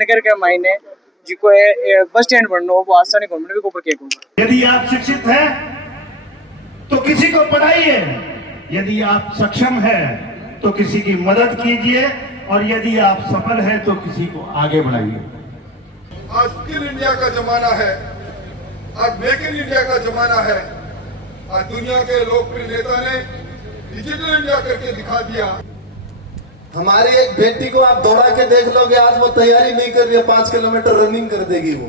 तारनगर के मायने जिको बस स्टैंड बननो वो आसानी को भी ऊपर के यदि आप शिक्षित हैं तो किसी को पढ़ाइए, यदि आप सक्षम हैं तो किसी की मदद कीजिए, और यदि आप सफल हैं तो किसी को आगे बढ़ाइए। आज स्किल इंडिया का जमाना है, आज मेक इन इंडिया का जमाना है। आज दुनिया के लोकप्रिय नेता ने डिजिटल इंडिया करके दिखा दिया। हमारी एक बेटी को आप दौड़ा के देख लोगे, आज वो तैयारी नहीं कर रही है, 5 किलोमीटर रनिंग कर देगी वो।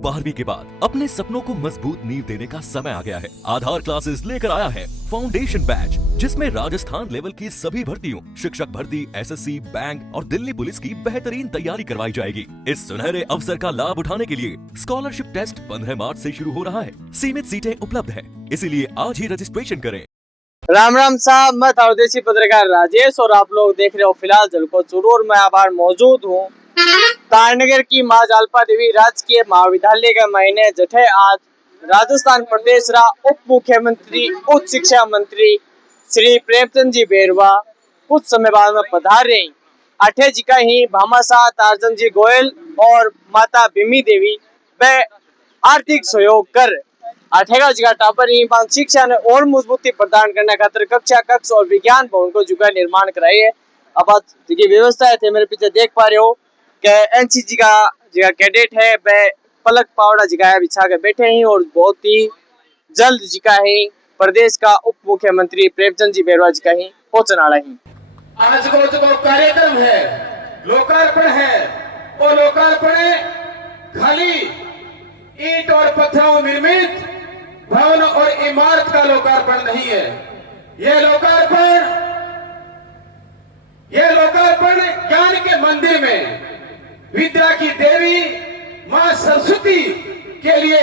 12वीं के बाद अपने सपनों को मजबूत नींव देने का समय आ गया है। आधार क्लासेस लेकर आया है फाउंडेशन बैच, जिसमें राजस्थान लेवल की सभी भर्तियों, शिक्षक भर्ती, एसएससी, बैंक और दिल्ली पुलिस की बेहतरीन तैयारी करवाई जाएगी। इस सुनहरे अवसर का लाभ उठाने के लिए स्कॉलरशिप टेस्ट 15 मार्च से शुरू हो रहा है। सीमित सीटें उपलब्ध है, इसीलिए आज ही रजिस्ट्रेशन करें। राम राम साहब, मैं था देसी पत्रकार राजेश और आप लोग देख रहे हो फिलहाल जलको चुरूर में आभार मौजूद हूँ। तारनगर की माँ जालपा देवी राजकीय महाविद्यालय के महीने जठे आज राजस्थान प्रदेश रा उप मुख्यमंत्री उच्च शिक्षा मंत्री श्री प्रेमचंद जी बेरवा कुछ समय बाद में पधार रही। अठे जी का ही भामाशाह तारचंद जी गोयल और माता बिमी देवी वे आर्थिक सहयोग कर अठेगा जगह टापर ही शिक्षा ने और मजबूती प्रदान करने खातिर कक्षा कक्ष और विज्ञान भवन को जुगा निर्माण कराई है। अब आज की व्यवस्था है मेरे पीछे देख पा रहे हो कि एनसीसी का जगह कैडेट है वह पलक पावड़ा जगह बिछा के बैठे हैं और बहुत ही जल्द जिका है प्रदेश का उप मुख्यमंत्री प्रेमचंद जी बेरवा जी का ही पहुंचने वाला ही। आज को जो कार्यक्रम है, लोकार्पण है, वो लोकार्पण खाली ईंट और पत्थरों निर्मित भवन और इमारत का लोकार्पण नहीं है। यह लोकार्पण ज्ञान के मंदिर में विद्या की देवी मां सरस्वती के लिए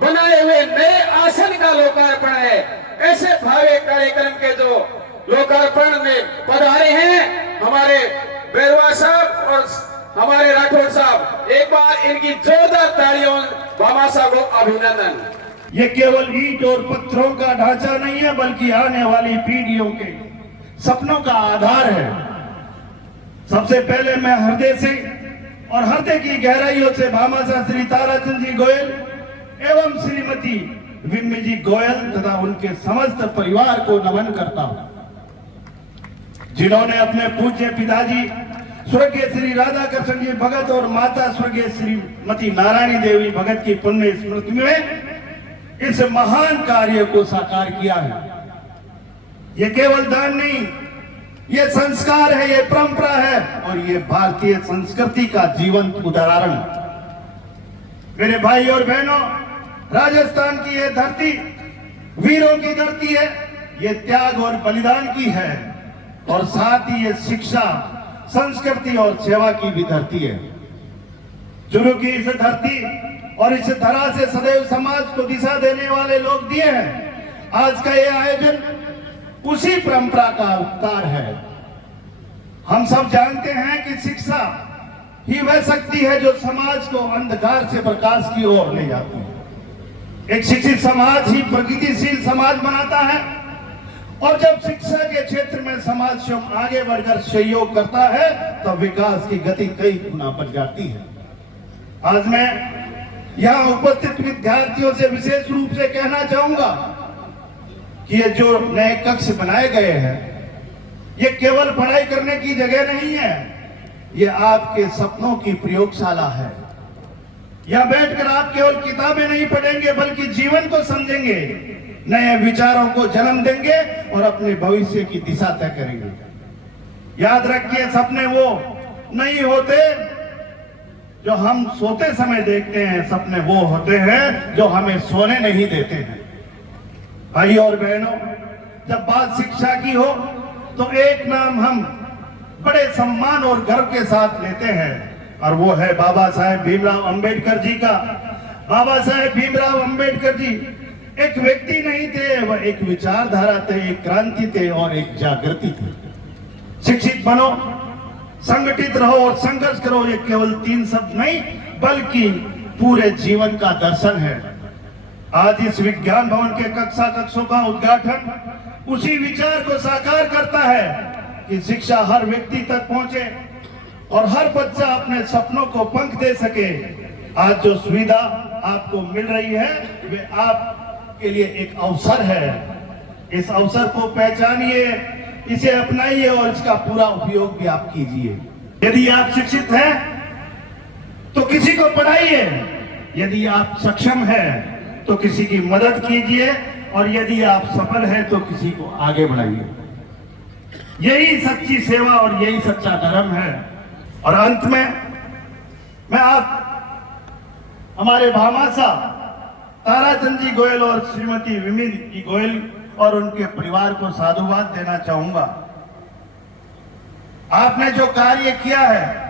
बनाए हुए नए आसन का लोकार्पण है। ऐसे भावे कार्यक्रम के जो लोकार्पण में पधारे हैं हमारे बेरवा साहब और हमारे राठौड़ साहब, एक बार इनकी जोरदार तालियों भामाशाह को अभिनंदन। ये केवल ईंट और पत्थरों का ढांचा नहीं है, बल्कि आने वाली पीढ़ियों के सपनों का आधार है। सबसे पहले मैं हृदय से और हृदय की गहराइयों से भामाशाह श्री ताराचंद जी गोयल एवं श्रीमती विम्मी जी गोयल तथा उनके समस्त परिवार को नमन करता हूं, जिन्होंने अपने पूज्य पिताजी स्वर्गीय श्री राधा कृष्ण जी भगत और माता स्वर्गीय श्रीमती नारायणी देवी भगत की पुण्य स्मृति में इस महान कार्य को साकार किया है। ये केवल दान नहीं, ये संस्कार है, ये परंपरा है और ये भारतीय संस्कृति का जीवंत उदाहरण। मेरे भाई और बहनों, राजस्थान की ये धरती वीरों की धरती है, ये त्याग और बलिदान की है और साथ ही ये शिक्षा, संस्कृति और सेवा की भी धरती है। चुरू की इस धरती और इस धरा से सदैव समाज को दिशा देने वाले लोग दिए हैं। आज का ये आयोजन उसी परंपरा का अवतार है। हम सब जानते हैं कि शिक्षा ही वह शक्ति है जो समाज को अंधकार से प्रकाश की ओर ले जाती है। एक शिक्षित समाज ही प्रगतिशील समाज बनाता है और जब शिक्षा के क्षेत्र में समाज स्वयं आगे बढ़कर सहयोग करता है तो विकास की गति कई गुना बढ़ जाती है। आज मैं यहाँ उपस्थित विद्यार्थियों से विशेष रूप से कहना चाहूंगा कि ये जो नए कक्ष बनाए गए हैं, ये केवल पढ़ाई करने की जगह नहीं है, ये आपके सपनों की प्रयोगशाला है। यहाँ बैठकर आप केवल किताबें नहीं पढ़ेंगे बल्कि जीवन को समझेंगे, नए विचारों को जन्म देंगे और अपने भविष्य की दिशा तय करेंगे। याद रखिए, सपने वो नहीं होते जो हम सोते समय देखते हैं, सपने वो होते हैं जो हमें सोने नहीं देते हैं। भाई और बहनों, जब बात शिक्षा की हो तो एक नाम हम बड़े सम्मान और गर्व के साथ लेते हैं और वो है बाबा साहेब भीमराव अंबेडकर जी का। बाबा साहेब भीमराव अंबेडकर जी एक व्यक्ति नहीं थे, वह एक विचारधारा थे, एक क्रांति थे और एक जागृति थे। शिक्षित बनो, संगठित रहो और संघर्ष करो, ये केवल 3 शब्द नहीं बल्कि पूरे जीवन का दर्शन है। आज इस विज्ञान भवन के कक्षों का उद्घाटन उसी विचार को साकार करता है कि शिक्षा हर व्यक्ति तक पहुंचे, और हर बच्चा अपने सपनों को पंख दे सके। आज जो सुविधा आपको मिल रही है वे आपके लिए एक अवसर है। इस अवसर को पहचानिए, इसे अपनाइए और इसका पूरा उपयोग भी आप कीजिए। यदि आप शिक्षित हैं तो किसी को पढ़ाइए, यदि आप सक्षम हैं तो किसी की मदद कीजिए और यदि आप सफल हैं तो किसी को आगे बढ़ाइए। यही सच्ची सेवा और यही सच्चा धर्म है। और अंत में मैं आप हमारे भामासा ताराचंद जी गोयल और श्रीमती विमिन जी गोयल और उनके परिवार को साधुवाद देना चाहूंगा। आपने जो कार्य किया है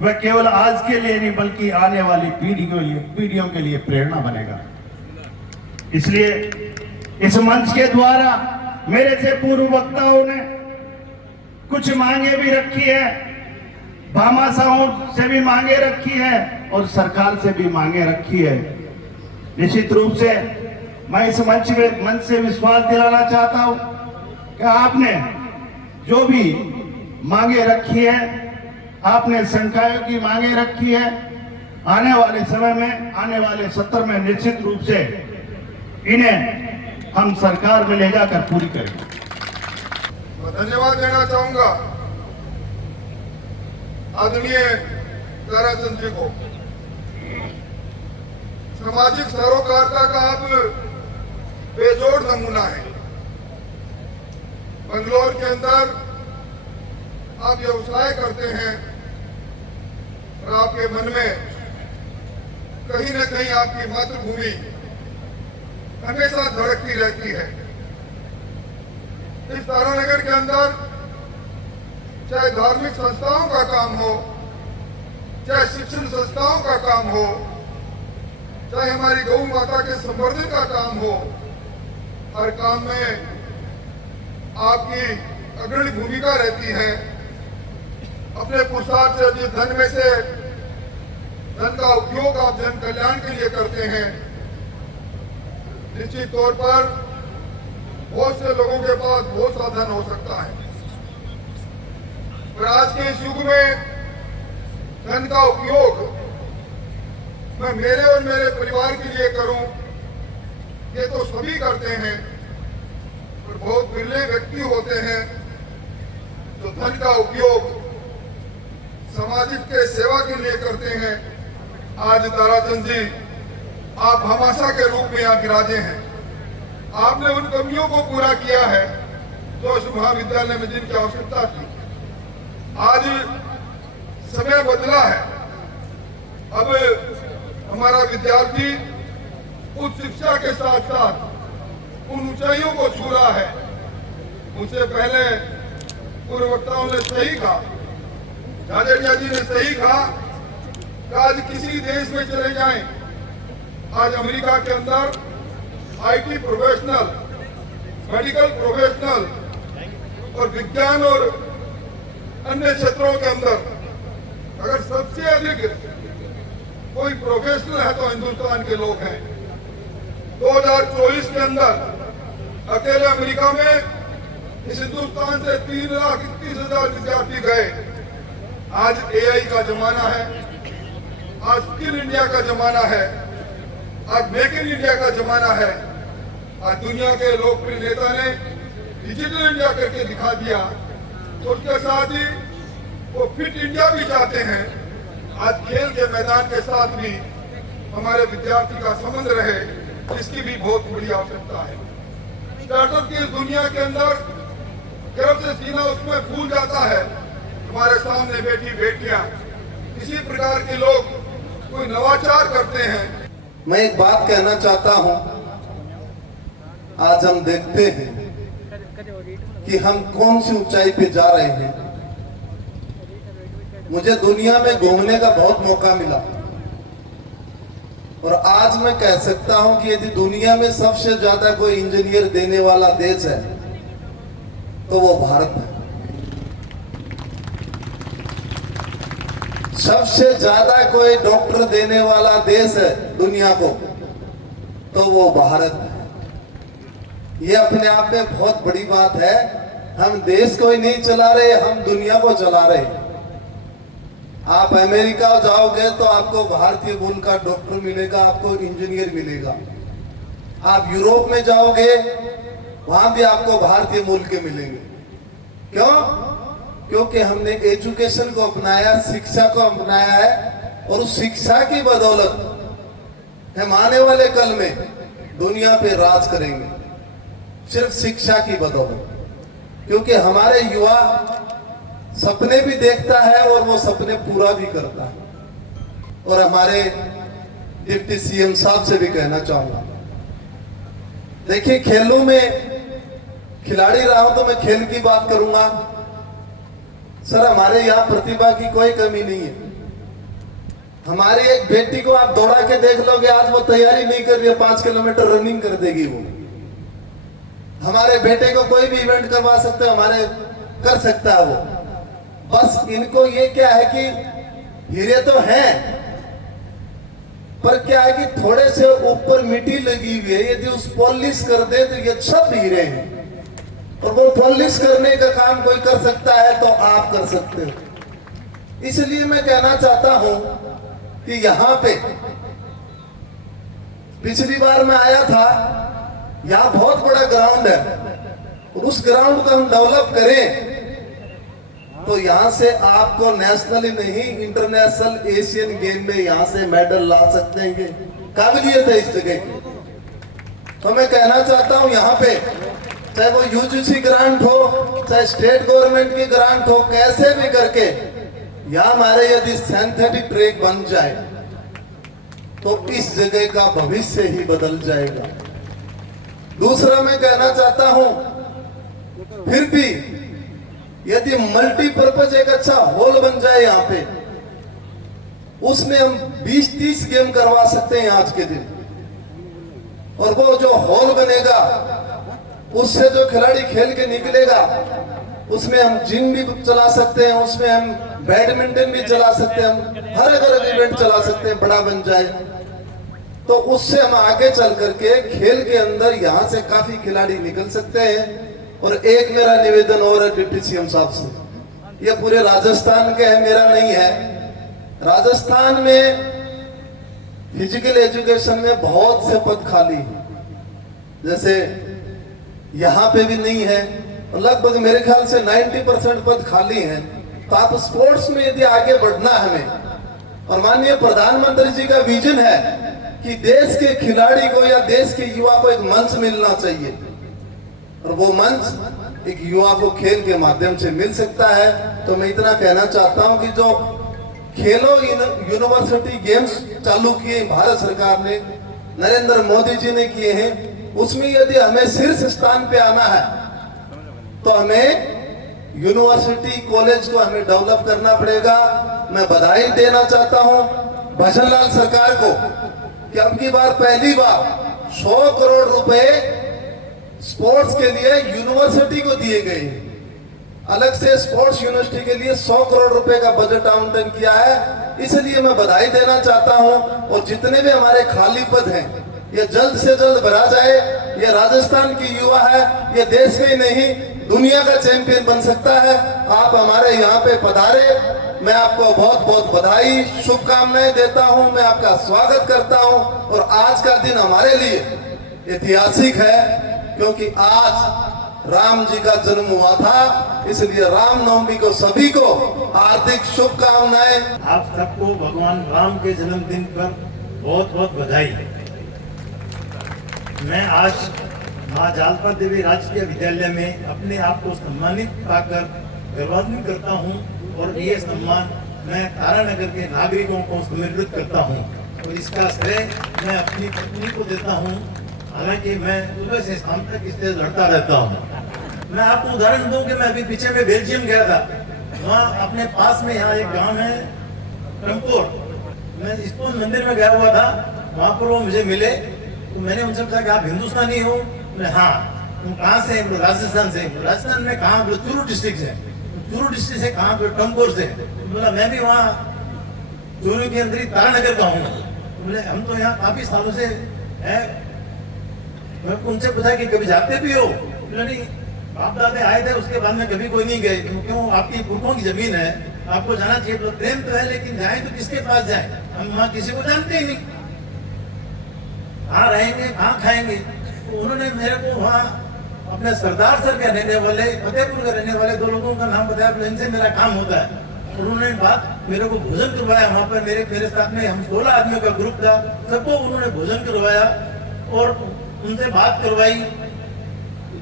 वह केवल आज के लिए नहीं बल्कि आने वाली पीढ़ियों के लिए प्रेरणा बनेगा। इसलिए इस मंच के द्वारा मेरे से पूर्व वक्ताओं ने कुछ मांगे भी रखी है, भामाशाहों से भी मांगे रखी है और सरकार से भी मांगे रखी है। निश्चित रूप से मैं इस मंच से विश्वास दिलाना चाहता हूं कि आपने जो भी मांगे रखी है, आपने संकायों की मांगे रखी है, आने वाले समय में, आने वाले सत्र में निश्चित रूप से इन्हें हम सरकार में ले जाकर पूरी करेंगे। मैं धन्यवाद देना चाहूंगा आदरणीय ताराचंद जी को। सामाजिक सरोकारिता का आप बेजोड़ नमूना है। बंगलौर के अंदर आप व्यवसाय करते हैं और आपके मन में कहीं न कहीं आपकी मातृभूमि हमेशा धड़कती रहती है। इस तारानगर के अंदर चाहे धार्मिक संस्थाओं का काम हो, चाहे शिक्षण संस्थाओं का काम हो, चाहे हमारी गौ माता के संवर्धन का काम हो, हर काम में आपकी अग्रणी भूमिका रहती है। अपने पुरुषार्थ से जिस धन में से धन का उपयोग आप जन कल्याण के लिए करते हैं, निश्चित तौर पर बहुत से लोगों के पास बहुत सा धन हो सकता है, पर आज के इस युग में धन का उपयोग मैं मेरे और मेरे परिवार के लिए करूं, ये तो सभी करते हैं, पर बहुत बिरले व्यक्ति होते हैं जो धन का उपयोग सामाजिक के सेवा के लिए करते हैं। आज ताराचंद जी आप भामाशाह के रूप में यहाँ विराजे हैं। आपने उन कमियों को पूरा किया है जो इस महाविद्यालय में जिनकी आवश्यकता थी। आज समय बदला है, अब हमारा विद्यार्थी उच्च शिक्षा के साथ साथ उन ऊंचाइयों को छू रहा है। मुझसे पहले पूर्व वक्ताओं ने सही कहा, झाझड़िया जी ने सही कहा कि आज किसी देश में चले जाएं, आज अमेरिका के अंदर आईटी प्रोफेशनल, मेडिकल प्रोफेशनल और विज्ञान और अन्य क्षेत्रों के अंदर अगर सबसे अधिक कोई प्रोफेशनल है तो हिंदुस्तान के लोग हैं। 2024 के अंदर अकेले अमेरिका में इस हिंदुस्तान से 3,31,000 विद्यार्थी गए। आज एआई का जमाना है, आज स्किल इंडिया का जमाना है, आज मेक इन इंडिया का जमाना है। आज दुनिया के लोकप्रिय नेता ने डिजिटल इंडिया करके दिखा दिया, तो उसके साथ ही वो फिट इंडिया भी चाहते हैं। आज खेल के मैदान के साथ भी हमारे विद्यार्थी का संबंध रहे, इसकी भी बहुत बड़ी आवश्यकता है। स्टार्टअप की इस दुनिया के अंदर गर्व से सीना उसमें फूल जाता है। हमारे सामने बैठी बेटियां, इसी प्रकार के लोग कोई नवाचार करते हैं। मैं एक बात कहना चाहता हूं, आज हम देखते हैं कि हम कौन सी ऊंचाई पे जा रहे हैं। मुझे दुनिया में घूमने का बहुत मौका मिला और आज मैं कह सकता हूं कि यदि दुनिया में सबसे ज्यादा कोई इंजीनियर देने वाला देश है तो वो भारत है। सबसे ज्यादा कोई डॉक्टर देने वाला देश है दुनिया को तो वो भारत है। ये अपने आप में बहुत बड़ी बात है। हम देश को ही नहीं चला रहे, हम दुनिया को चला रहे हैं। आप अमेरिका जाओगे तो आपको भारतीय मूल का डॉक्टर मिलेगा, आपको इंजीनियर मिलेगा। आप यूरोप में जाओगे वहां भी आपको भारतीय मूल के मिलेंगे। क्यों? क्योंकि हमने एजुकेशन को अपनाया, शिक्षा को अपनाया है, और उस शिक्षा की बदौलत हम आने वाले कल में दुनिया पे राज करेंगे, सिर्फ शिक्षा की बदौलत। क्योंकि हमारे युवा सपने भी देखता है और वो सपने पूरा भी करता है। और हमारे डिप्टी सीएम साहब से भी कहना चाहूंगा, देखिए खेलों में खिलाड़ी रहा हूं तो मैं खेल की बात करूंगा। सर हमारे यहाँ प्रतिभा की कोई कमी नहीं है। हमारी एक बेटी को आप दौड़ा के देख लोगे, आज वो तैयारी नहीं कर रही है, 5 किलोमीटर रनिंग कर देगी वो। हमारे बेटे को कोई भी इवेंट करवा सकते हो, हमारे कर सकता है वो। बस इनको ये क्या है कि हीरे तो हैं, पर क्या है कि थोड़े से ऊपर मिट्टी लगी हुई है। यदि उस पॉलिश कर दे तो ये सब हीरे हैं, और वो पॉलिश करने का काम कोई कर सकता है तो आप कर सकते हो। इसलिए मैं कहना चाहता हूं कि यहां पे पिछली बार मैं आया था, यहां बहुत बड़ा ग्राउंड है, और उस ग्राउंड को हम डेवलप करें तो यहां से आपको नेशनल ही नहीं इंटरनेशनल एशियन गेम में यहां से मेडल ला सकते हैं। काबिलियत है इस जगह की। तो मैं कहना चाहता हूं यहां पे चाहे वो यूजीसी ग्रांट हो, चाहे स्टेट गवर्नमेंट की ग्रांट हो, कैसे भी करके यहाँ हमारे यदि सिंथेटिक ट्रैक बन जाए तो इस जगह का भविष्य ही बदल जाएगा। दूसरा मैं कहना चाहता हूं, फिर भी यदि मल्टीपर्पज एक अच्छा हॉल बन जाए यहाँ पे, उसमें हम 20-30 गेम करवा सकते हैं आज के दिन। और वो जो हॉल बनेगा उससे जो खिलाड़ी खेल के निकलेगा, उसमें हम जिम भी चला सकते हैं, उसमें हम बैडमिंटन भी चला सकते हैं, हम हर अलग इवेंट चला सकते हैं, बड़ा बन जाए तो उससे हम आगे चल करके खेल के अंदर यहाँ से काफी खिलाड़ी निकल सकते हैं। और एक मेरा निवेदन और है डिप्टी सीएम साहब से, ये पूरे राजस्थान के है, मेरा नहीं है। राजस्थान में फिजिकल एजुकेशन में बहुत से पद खाली हैं, जैसे यहाँ पे भी नहीं है, और लगभग मेरे ख्याल से 90% पद खाली हैं। तो आप स्पोर्ट्स में यदि आगे बढ़ना हमें, और माननीय प्रधानमंत्री जी का विजन है कि देश के खिलाड़ी को या देश के युवा को एक मंच मिलना चाहिए, और वो मंच एक युवा को खेल के माध्यम से मिल सकता है। तो मैं इतना कहना चाहता हूं कि जो खेलो यूनिवर्सिटी गेम्स चालू किए भारत सरकार ने, नरेंद्र मोदी जी ने किए हैं, उसमें यदि हमें शीर्ष स्थान पे आना है तो हमें यूनिवर्सिटी कॉलेज को हमें डेवलप करना पड़ेगा। मैं बधाई देना चाहता हूं भजनलाल सरकार को कि अब की बार पहली बार 100 करोड़ रुपए स्पोर्ट्स के लिए यूनिवर्सिटी को दिए गए। अलग से स्पोर्ट्स यूनिवर्सिटी के लिए 100 करोड़ रुपए का बजट आवंटन किया है। इसलिए मैं बधाई देना चाहता हूं, और जितने भी हमारे खाली पद हैं ये जल्द से जल्द भरा जाए। ये राजस्थान की युवा है, ये देश में ही नहीं दुनिया का चैंपियन बन सकता है। आप हमारे यहाँ पे पधारे, मैं आपको बहुत बहुत बधाई शुभकामनाएं देता हूं, मैं आपका स्वागत करता हूं। और आज का दिन हमारे लिए ऐतिहासिक है, क्योंकि आज राम जी का जन्म हुआ था, इसलिए रामनवमी को सभी को हार्दिक शुभकामनाएं। आप सबको भगवान राम के जन्मदिन पर बहुत बहुत बधाई। मैं आज मां जालपा देवी राजकीय विद्यालय में अपने आप को सम्मानित पाकर गर्वान्वित करता हूं, और ये सम्मान मैं तारानगर के नागरिकों को समर्पित करता हूं, और इसका श्रेय मैं अपनी पत्नी को देता हूं। हालांकि मैं सुबह से शाम तक इससे लड़ता रहता हूं। मैं आपको उदाहरण दूं कि मैं अभी पीछे में बेल्जियम गया था, वहाँ अपने पास में यहाँ एक गांव है टम्पोर, मैं इस्कॉन मंदिर में गया हुआ था, वहाँ पर वो मुझे मिले। तो मैंने उनसे पूछा कि आप हिंदुस्तानी हो? हाँ। तुम कहाँ से? राजस्थान से। राजस्थान में कहाँ? चूरू डिस्ट्रिक्ट से। चूरू डिस्ट्रिक्ट से कहाँ? टम्पोर से। बोला मैं भी वहाँ चूरू के अंदर ही तारानगर का हूँ। बोले हम तो यहाँ काफी सालों से है। मैं उनसे पूछा कि कभी जाते भी हो? बोला नहीं, बाप दादे आए थे, उसके बाद में कभी कोई नहीं गए। क्यों? आपकी पुरखों की जमीन है, आपको जाना चाहिए। तो प्रेम तो है, लेकिन जाए तो किसके पास जाए? हम वहाँ किसी को जानते ही नहीं, कहाँ रहेंगे, कहाँ खाएंगे। तो उन्होंने मेरे को वहाँ अपने सरदार सर के रहने वाले, फतेहपुर के रहने वाले 2 लोगों का नाम बताया, जिनसे मेरा काम होता है। उन्होंने बात मेरे को भोजन करवाया वहाँ पर। मेरे साथ में हम 16 आदमियों का ग्रुप था, सबको उन्होंने भोजन करवाया और उनसे बात करवाई।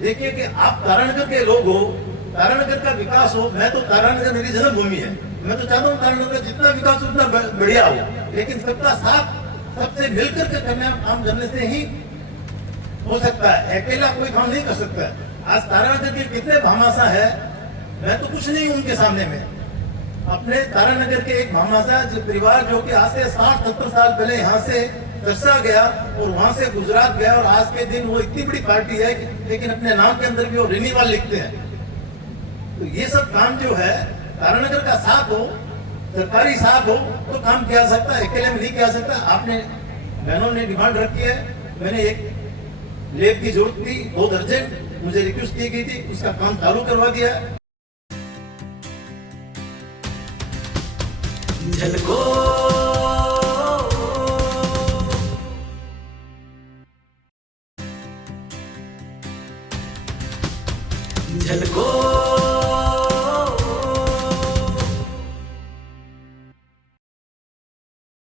देखिए कि आप तारानगर के लोग हो, तारानगर का विकास हो। मैं तो तारानगर मेरी जन्मभूमि है, मैं तो चाहता हूँ तारानगर का जितना विकास उतना बढ़िया हो, लेकिन सबका साथ सबसे मिलकर के काम करने से ही हो सकता है। अकेला कोई काम नहीं कर सकता है। आज तारानगर के कितने भामाशाह है, मैं तो कुछ नहीं उनके सामने में। अपने तारानगर के एक भामाशाह जो परिवार, जो कि आज से 60-70 साल पहले यहाँ से दर्शा गया और वहां से गुजरात गया, और आज के दिन वो इतनी बड़ी पार्टी है लेकिन अपने नाम के अंदर भी वो रिनीवाल लिखते हैं। तो ये सब काम जो है, तारानगर का साथ हो, सरकारी साथ हो तो काम किया सकता है, अकेले में नहीं किया सकता। आपने बहनों ने डिमांड रखी है, मैंने एक लेब की जरूरत थी, बहुत अर्जेंट मुझे रिक्वेस्ट की गई थी, उसका काम चालू करवा दिया है। झलको